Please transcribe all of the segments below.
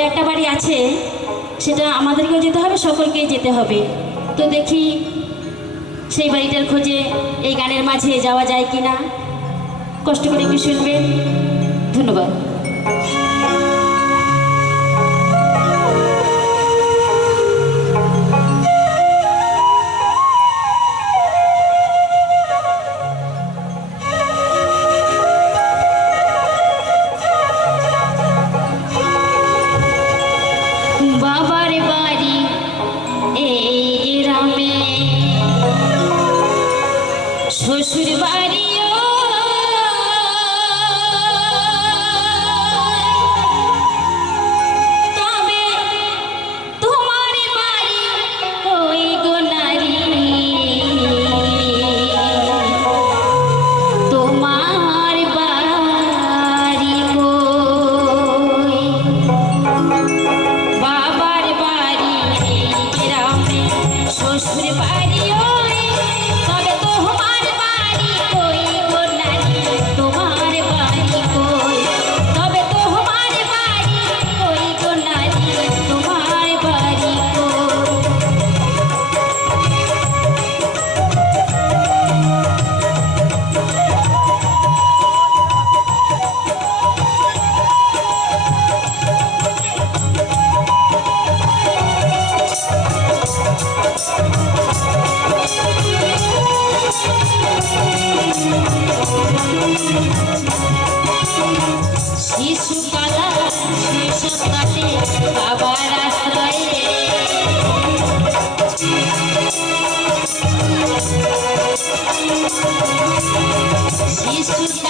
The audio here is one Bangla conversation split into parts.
আমাদের একটা বাড়ি আছে, সেটা আমাদেরকেও যেতে হবে, সকলকেই যেতে হবে। তো দেখি সেই বাড়িটার খোঁজে এই গানের মাঝে যাওয়া যায় কি না কষ্ট করে কি শুনবেন। ধন্যবাদ। শিশুকালা শিশু কাটে বাবার আশ্রয়ে। শিশুকালা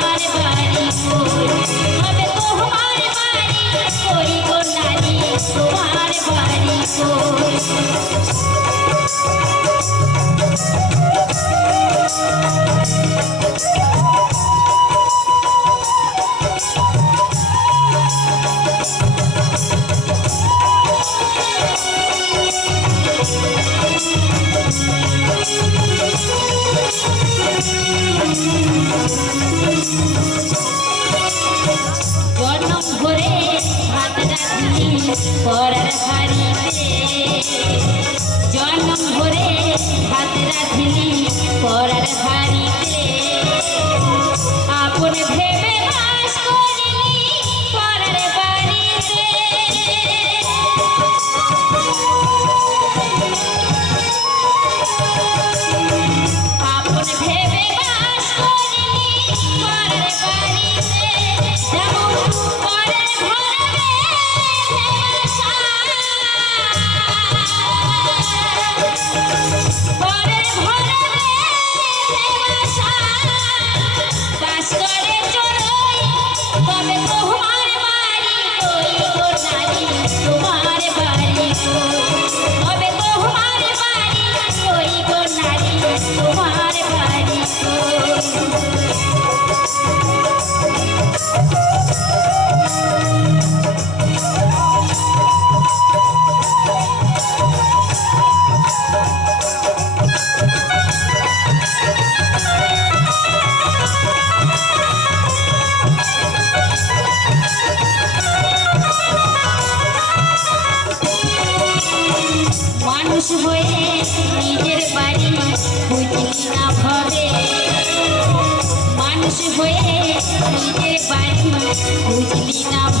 পরার হারিতে জন্ম ভরে হাত রাখিনি পরার হারি মানুষ হয়ে নিজের বাড়ি বুঝি না ভবে মানুষ হয়ে নিজের বাড়ি বুঝলি না